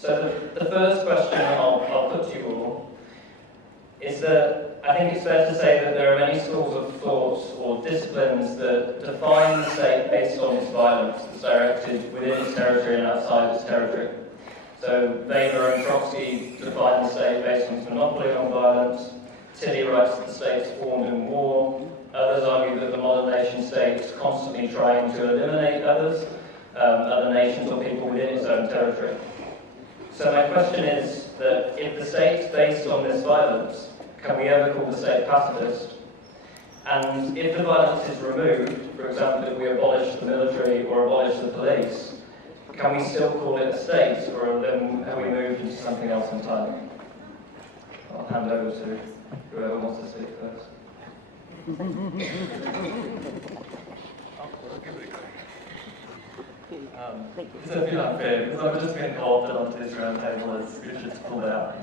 So the first question I'll put to you all is that I think it's fair to say that there are many schools of thought or disciplines that define the state based on its violence that's directed within its territory and outside its territory. So Weber and Trotsky define the state based on its monopoly on violence. Tilly writes that the state is formed in war. Others argue that the modern nation state is constantly trying to eliminate others, other nations or people within its own territory. So my question is that if the state is based on this violence, can we ever call the state pacifist? And if the violence is removed, for example, if we abolish the military or abolish the police, can we still call it a state, or then have we moved into something else entirely? I'll hand over to whoever wants to speak first. It's a bit unfair because I've just been called onto this roundtable as Richard's pulled out.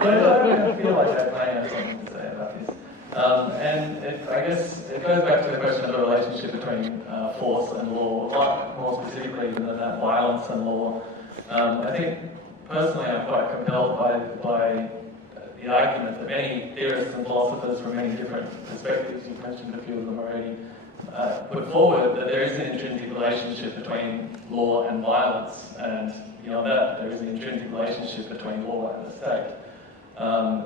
But I feel like I may have something to say about this. I guess it goes back to the question of the relationship between force and law, more specifically than that violence and law. I think personally I'm quite compelled by the argument that many theorists and philosophers from many different perspectives, you've mentioned a few of them already, put forward that there is an intrinsic relationship between law and violence, and beyond that, there is an intrinsic relationship between law and the state.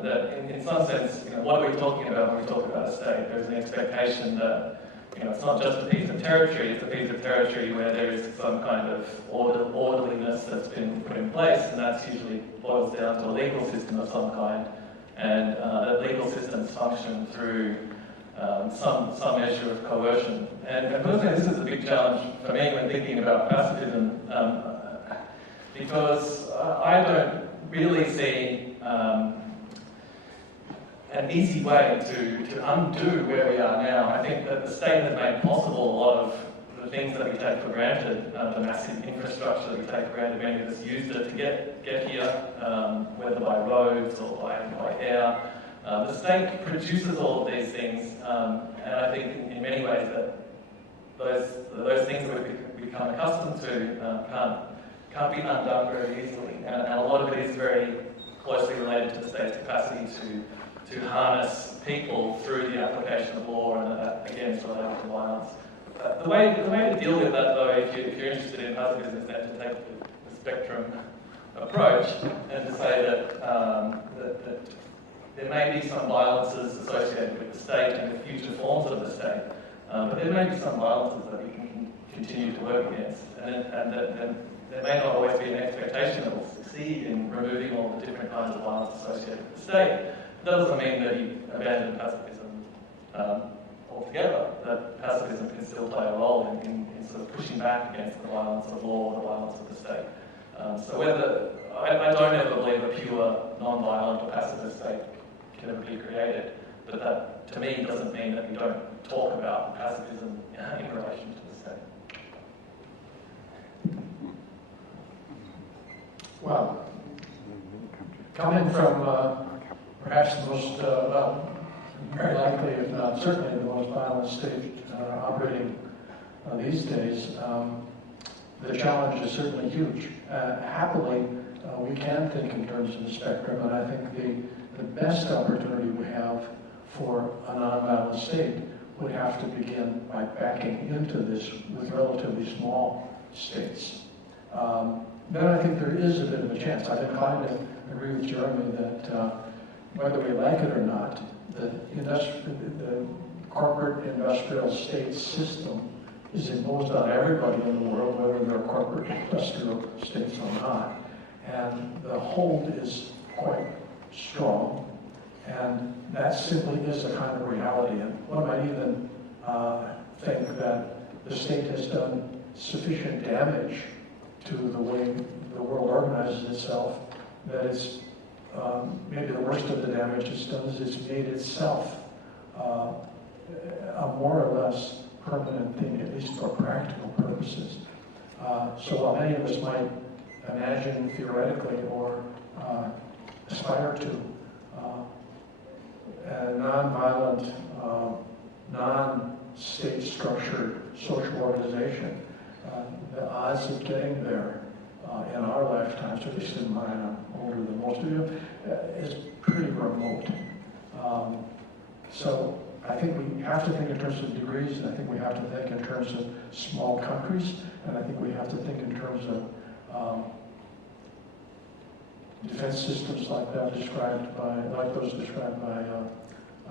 That in some sense, what are we talking about when we talk about a state? There's an expectation that it's not just a piece of territory, it's a piece of territory where there is some kind of orderliness that's been put in place, and that's usually boils down to a legal system of some kind, and that legal systems function through some measure of coercion. And personally, this is a big challenge for me when thinking about pacifism, because I don't really see an easy way to undo where we are now. I think that the state has made possible a lot of the things that we take for granted, the massive infrastructure that we take for granted. Many of us used it to get here, whether by roads or by air. The state produces all of these things, and I think in many ways that those things that we've become accustomed to can't be undone very easily. And a lot of it is very closely related to the state's capacity to harness people through the application of law, and that again is related to violence. The way to deal with that, though, if you're interested in pacifism, is then to take the spectrum approach and to say that there may be some violences associated with the state and the future forms of the state, but there may be some violences that we can continue to work against, and there may not always be an expectation that we'll succeed in removing all the different kinds of violence associated with the state. That doesn't mean that you abandon pacifism altogether, that pacifism can still play a role in sort of pushing back against the violence of law or the violence of the state. So whether, I don't ever believe a pure non-violent or pacifist state can ever be created, but that to me doesn't mean that we don't talk about pacifism in relation to the state. Well, coming from perhaps the most, very likely, if not certainly the most violent state operating these days, the challenge is certainly huge. Happily, we can think in terms of the spectrum, and I think the best opportunity we have for a nonviolent state would have to begin by backing into this with relatively small states. Then I think there is a bit of a chance. I'm inclined to agree with Jeremy that whether we like it or not, the corporate industrial state system is imposed on everybody in the world, whether they're corporate industrial states or not. And the hold is quite strong, and that simply is a kind of reality. And one might even think that the state has done sufficient damage to the way the world organizes itself that it's maybe the worst of the damage it's done is it's made itself a more or less permanent thing, at least for practical purposes. So while many of us might imagine theoretically or aspire to a non-violent, non-state structured social organization, the odds of getting there in our lifetimes, or at least in mine, I'm older than most of you, is pretty remote. So I think we have to think in terms of degrees, and I think we have to think in terms of small countries, and I think we have to think in terms of defense systems like those described by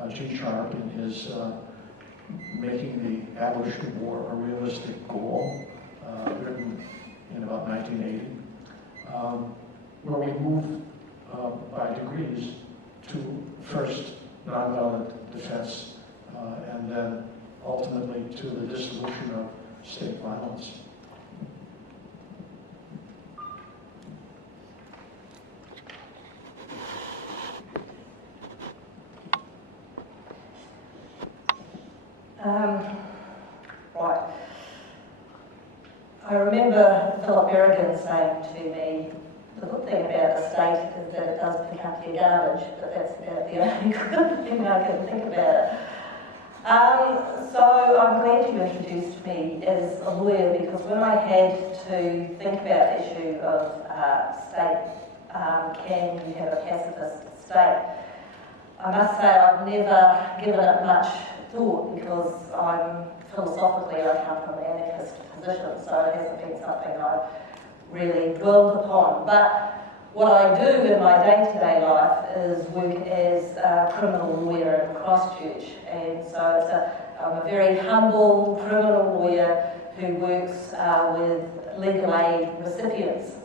G. Sharp in his Making the Abolition War a Realistic Goal, written in about 1980, where we move by degrees to first nonviolent defense and then ultimately to the dissolution of state violence. Right. I remember Philip Berrigan saying to me, the good thing about a state is that it does pick up your garbage, but that's about the only good thing I can think about it. So I'm glad you introduced me as a lawyer, because when I had to think about the issue of state, can you have a pacifist state, I must say I've never given it much thought, because philosophically I come from an anarchist position, so it hasn't been something I've really dwelled upon. But what I do in my day-to-day life is work as a criminal lawyer in Christchurch, and so I'm a very humble criminal lawyer who works with legal aid recipients.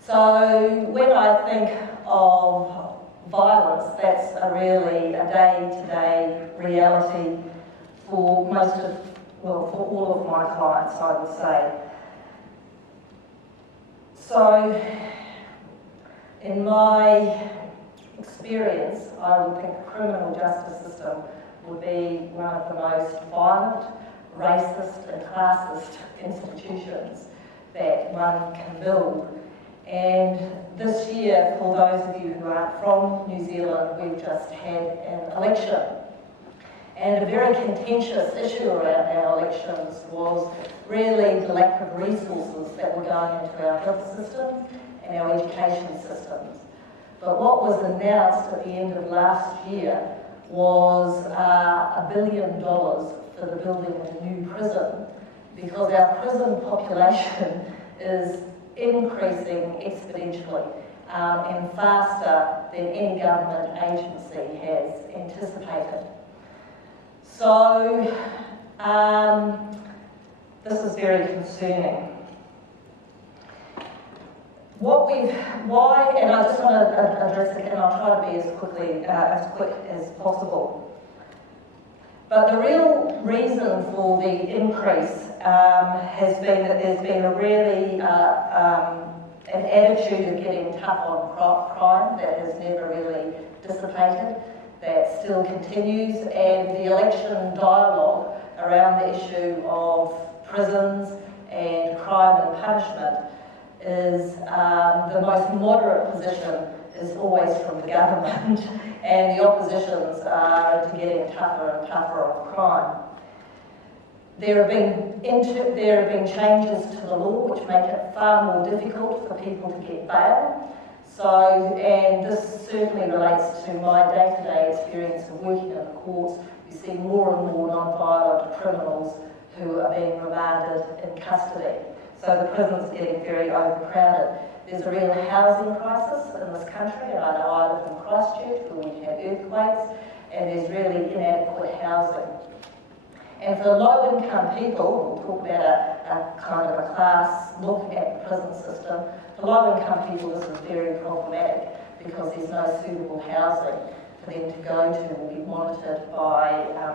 So when I think of violence, that's really a day-to-day reality for for all of my clients, I would say. So, in my experience, I would think the criminal justice system would be one of the most violent, racist and classist institutions that one can build. And this year, for those of you who aren't from New Zealand, we've just had an election. And a very contentious issue around our elections was really the lack of resources that were going into our health systems and our education systems. But what was announced at the end of last year was $1 billion for the building of a new prison, because our prison population is increasing exponentially and faster than any government agency has anticipated. So this is very concerning. And I just want to address it, and I'll try to be as quick as possible. But the real reason for the increase has been that there's been a really an attitude of getting tough on crime that has never really dissipated, that still continues, and the election dialogue around the issue of prisons and crime and punishment is the most moderate position is always from the government, and the oppositions are to getting tougher and tougher on crime. There have been changes to the law which make it far more difficult for people to get bail. So, and this certainly relates to my day-to-day experience of working in the courts. We see more and more non-violent criminals who are being remanded in custody. So the prisons are getting very overcrowded. There's a real housing crisis in this country, and I know I live in Christchurch where we have earthquakes, and there's really inadequate housing. And for low-income people, we'll talk about a kind of a class look at the prison system. For low-income people, this is very problematic because there's no suitable housing for them to go to or be monitored by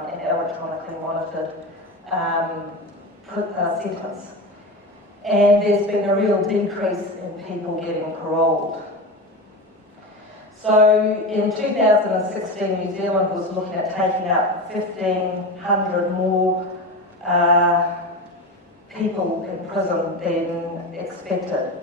an electronically monitored sentence. And there's been a real decrease in people getting paroled. So in 2016, New Zealand was looking at taking up 1,500 more people in prison than expected.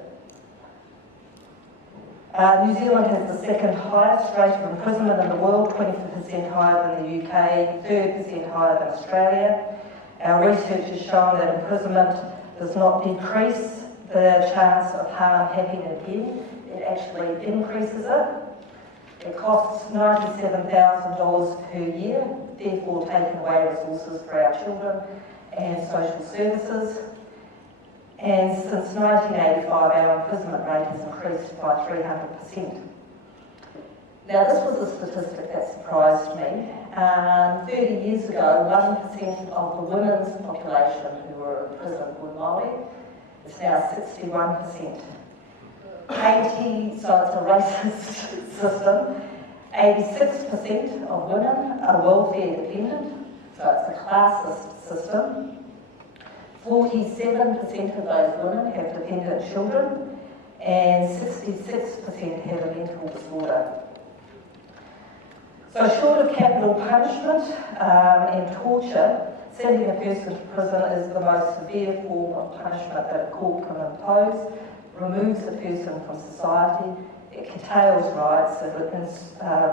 New Zealand has the second highest rate of imprisonment in the world, 20% higher than the UK, 30% higher than Australia. Our research has shown that imprisonment does not decrease the the chance of harm happening again, it actually increases it. It costs $97,000 per year, therefore taking away resources for our children and social services. And since 1985, our imprisonment rate has increased by 300%. Now, this was a statistic that surprised me. 30 years ago, 1% of the women's population who were imprisoned were Māori. It's now 61%. So it's a racist system. 86% of women are welfare dependent, so it's a classist system. 47% of those women have dependent children, and 66% have a mental disorder. So short of capital punishment and torture, sending a person to prison is the most severe form of punishment that a court can impose, removes a person from society, it curtails rights, it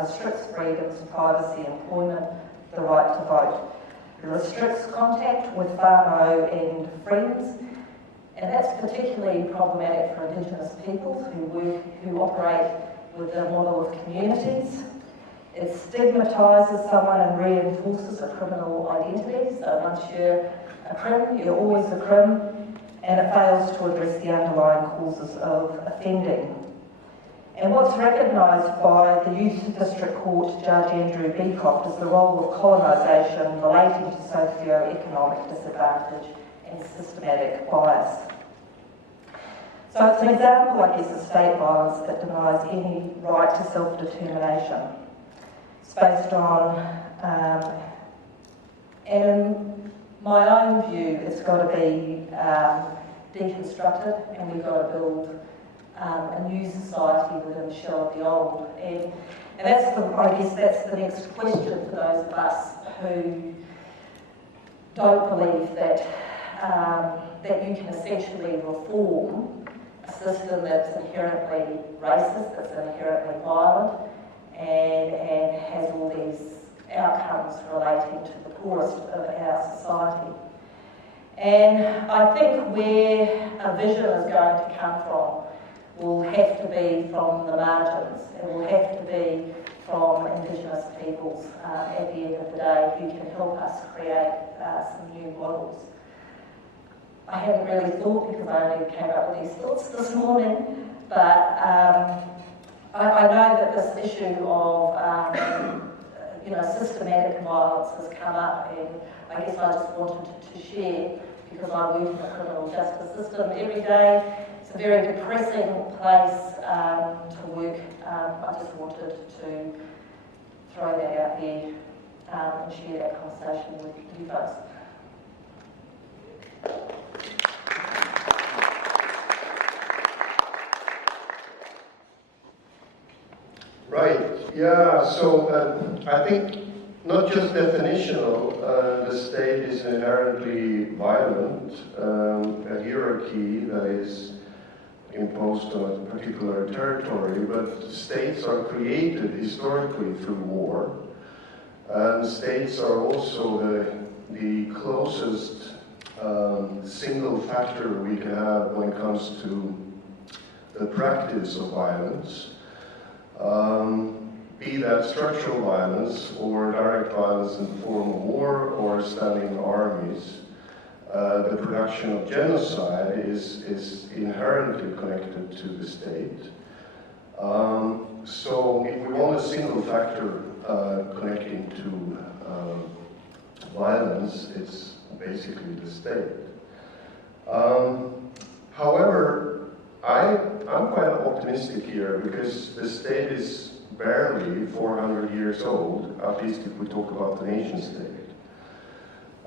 restricts freedoms, privacy, employment, the right to vote. It restricts contact with whānau and friends, and that's particularly problematic for Indigenous peoples who operate with the model of communities. It stigmatises someone and reinforces a criminal identity. So once you're a crim, you're always a crim, and it fails to address the underlying causes of offending. And what's recognised by the Youth District Court Judge Andrew Beecroft is the role of colonisation relating to socio-economic disadvantage and systematic bias. So it's an example, I guess, of state violence that denies any right to self-determination. It's based on, and in my own view, it's got to be deconstructed, and we've got to build a new society within the shell of the old. And that's I guess that's the next question for those of us who don't believe that that you can essentially reform a system that's inherently racist, that's inherently violent, and has all these outcomes relating to the poorest of our society. And I think where a vision is going to come from will have to be from the margins. It will have to be from Indigenous peoples at the end of the day who can help us create some new models. I hadn't really thought, because I only came up with these thoughts this morning, but I know that this issue of systematic violence has come up, and I guess I just wanted to share, because I work in the criminal justice system every day. It's a very depressing place to work. I just wanted to throw that out there and share that conversation with you folks. Right, yeah, so I think not just definitional, the state is inherently violent, a hierarchy that is imposed on a particular territory, but states are created historically through war, and states are also the closest single factor we can have when it comes to the practice of violence. Be that structural violence or direct violence in the form of war or standing armies. The production of genocide is inherently connected to the state. So if we want a single factor connecting to violence, it's basically the state. However, I'm quite optimistic here, because the state is barely 400 years old, at least if we talk about the nation state.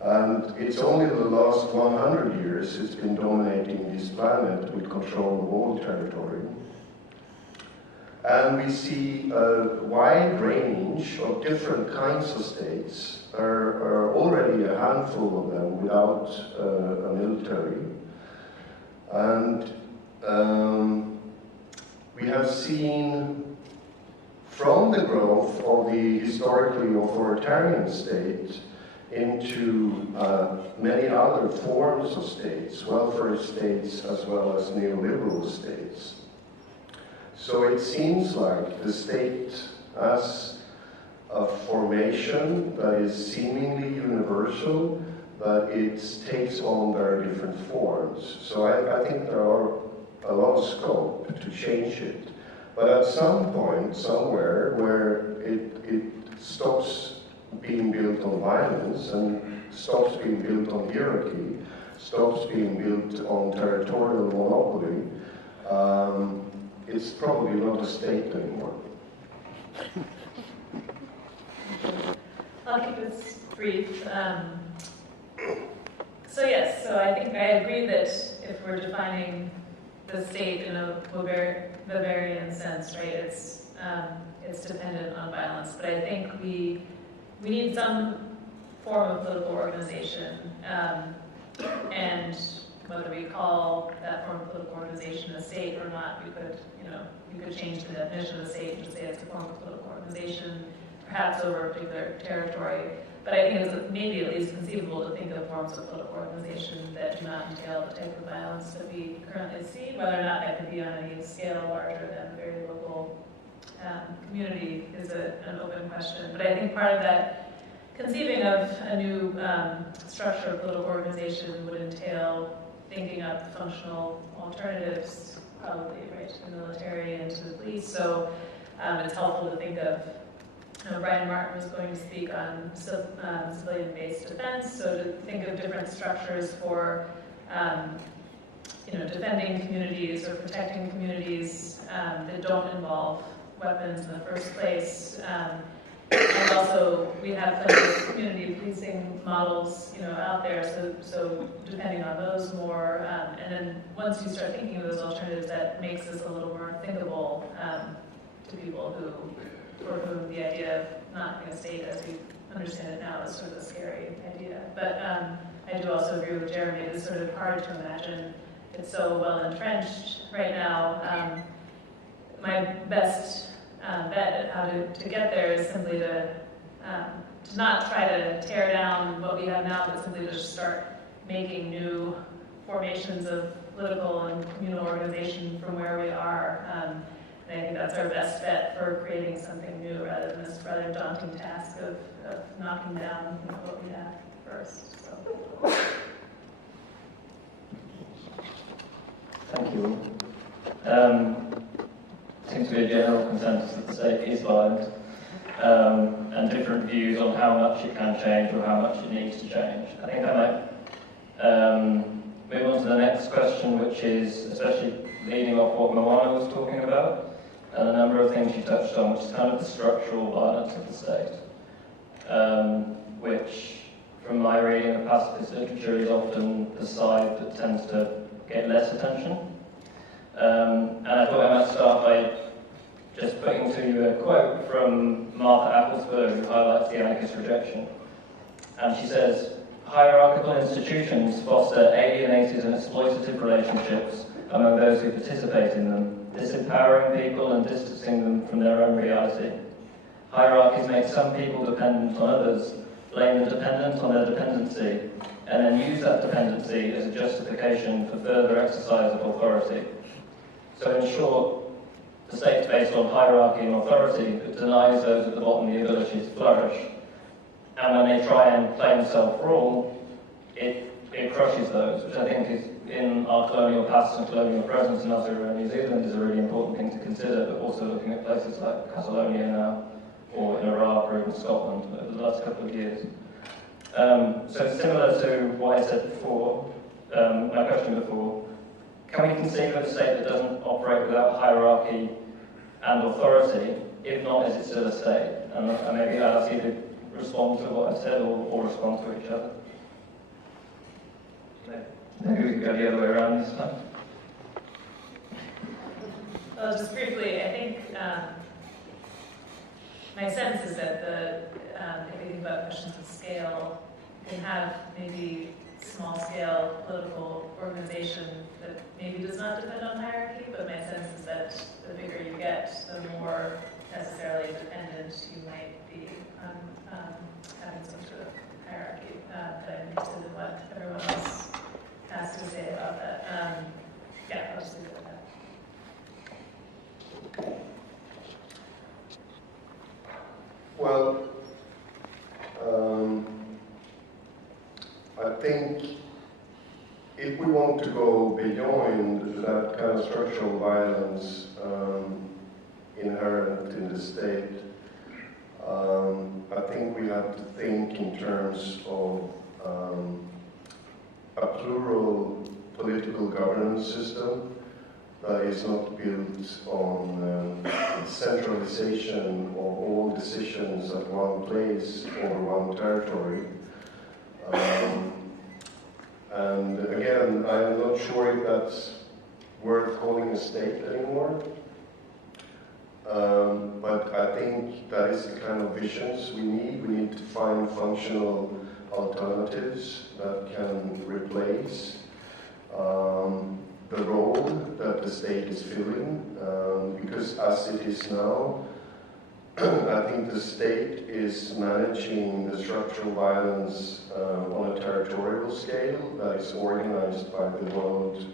And it's only the last 100 years it's been dominating this planet with control of all territory. And we see a wide range of different kinds of states. There are already a handful of them without a military. And we have seen, from the growth of the historically authoritarian state, into many other forms of states, welfare states as well as neoliberal states. So it seems like the state has a formation that is seemingly universal, but it takes on very different forms. So I think there are a lot of scope to change it. But at some point, somewhere, where it stops being built on violence and stops being built on hierarchy, stops being built on territorial monopoly, it's probably not a state anymore. I'll keep this brief. So yes, so I think I agree that if we're defining the state in a Weberian sense, right, it's dependent on violence. But I think we need some form of political organization, and whether we call that form of political organization a state or not, we could change the definition of a state and just say it's a form of political organization, perhaps over a particular territory. But I think it's maybe at least conceivable to think of forms of political organization that do not entail the type of violence that we currently see. Whether or not that could be on any scale larger than a very local community is an open question. But I think part of that conceiving of a new structure of political organization would entail thinking up functional alternatives, probably, right, to the military and to the police. So it's helpful to think of, Brian Martin was going to speak on civilian-based defense, so to think of different structures for defending communities or protecting communities that don't involve weapons in the first place. And also, we have plenty of community policing models, out there. So depending on those more, and then once you start thinking of those alternatives, that makes this a little more thinkable to people for whom the idea of not being a state as we understand it now is sort of a scary idea. But I do also agree with Jeremy. It is sort of hard to imagine. It's so well entrenched right now. My best bet at how to get there is simply to not try to tear down what we have now, but simply to start making new formations of political and communal organization from where we are. And I think that's our best bet for creating something new rather than this rather daunting task of knocking down what we have first. So. Thank you. Seems to be a general consensus that the state is violent, and different views on how much it can change or how much it needs to change. I think I might move on to the next question, which is especially leading off what Moana was talking about, and a number of things she touched on, which is kind of the structural violence of the state, which, from my reading of pacifist literature, is often the side that tends to get less attention. And I thought I might start by just putting to you a quote from Martha Appelsberg, who highlights the anarchist rejection. And she says, "Hierarchical institutions foster alienated and exploitative relationships among those who participate in them, disempowering people and distancing them from their own reality. Hierarchies make some people dependent on others, blame the dependent on their dependency, and then use that dependency as a justification for further exercise of authority. So in short, the state's based on hierarchy and authority that denies those at the bottom the ability to flourish. And when they try and claim self-rule, it crushes those, which I think is, in our colonial past and colonial presence in Aotearoa and New Zealand, is a really important thing to consider, but also looking at places like Catalonia now, or in Iraq, or even Scotland over the last couple of years. So similar to what I said before, my question before, can we conceive of a state that doesn't operate without hierarchy and authority? If not, is it still a state? And maybe I'll ask you to respond to what I said or respond to each other. Maybe we could go the other way around this time. Well, just briefly, I think my sense is that if you think about questions of scale, you can have maybe small-scale political organization that maybe does not depend on hierarchy, but my sense is that the bigger you get, the more necessarily dependent you might be on having some sort of hierarchy, but I'm interested in what everyone else has to say about that. Yeah, I'll just leave it at that. Well, I think if we want to go beyond that kind of structural violence inherent in the state, I think we have to think in terms of a plural political governance system that is not built on centralization of all decisions at one place or one territory. And again, I'm not sure if that's worth calling a state anymore. But I think that is the kind of visions we need. We need to find functional alternatives that can replace the role that the state is filling. Because as it is now, I think the state is managing the structural violence on a territorial scale that is organized by the world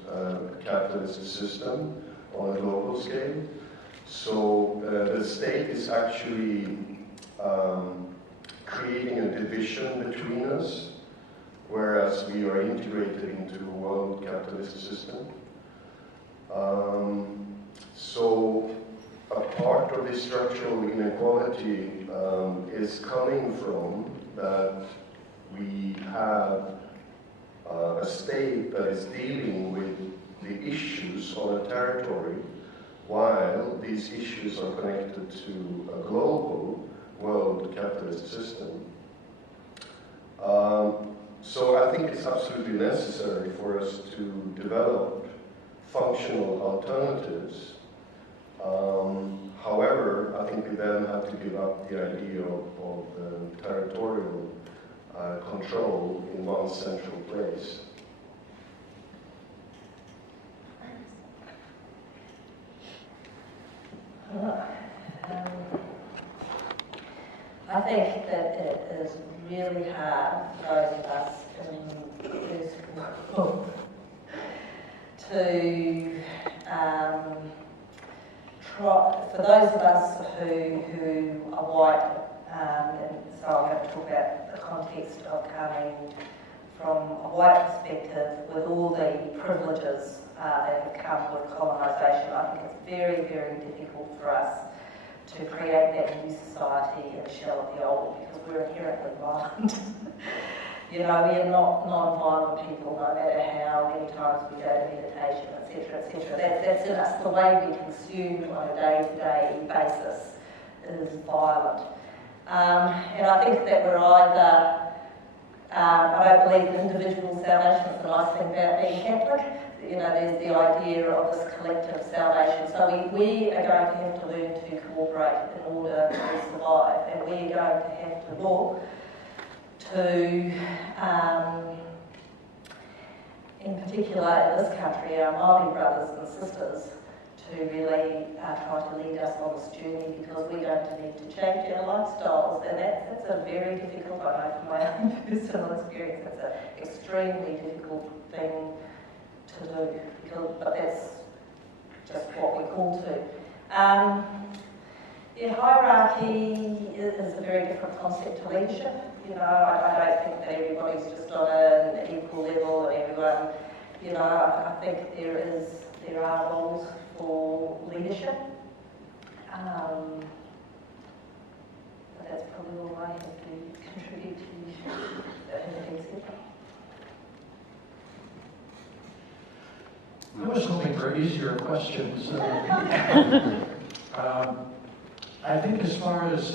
capitalist system on a global scale. So the state is actually creating a division between us, whereas we are integrated into a world capitalist system. So a part of this structural inequality is coming from that we have a state that is dealing with the issues on a territory, while these issues are connected to a global world capitalist system. So I think it's absolutely necessary for us to develop functional alternatives. However, I think we then have to give up the idea of territorial control in one central place. I think that it is really hard for those of us in the first world to for those of us who are white, and so I'm going to talk about the context of coming from a white perspective with all the privileges that have come with colonisation. I think it's very, very difficult for us to create that new society in the shell of the old, because we're inherently violent. You know, we are not non-violent people, no matter how many times we go to meditation, etc., etc. That's in us. The way we consume on a day-to-day basis is violent. And I think that we're either, I don't believe in individual salvation. It's the nice thing about being Catholic. You know, there's the idea of this collective salvation. So we are going to have to learn to cooperate in order to survive, and we are going to have to look to, in particular in this country, our Māori brothers and sisters, to really try to lead us on this journey, because we're going to need to change our lifestyles, and that's a very difficult, I know from my own personal experience, it's an extremely difficult thing to do, but that's just what we're called to. Yeah, hierarchy is a very different concept to leadership. You know, I don't think that everybody's just on an equal level, and everyone, you know, I think there are roles for leadership. But that's probably all I have to contribute to that. I was hoping for easier questions. I think as far as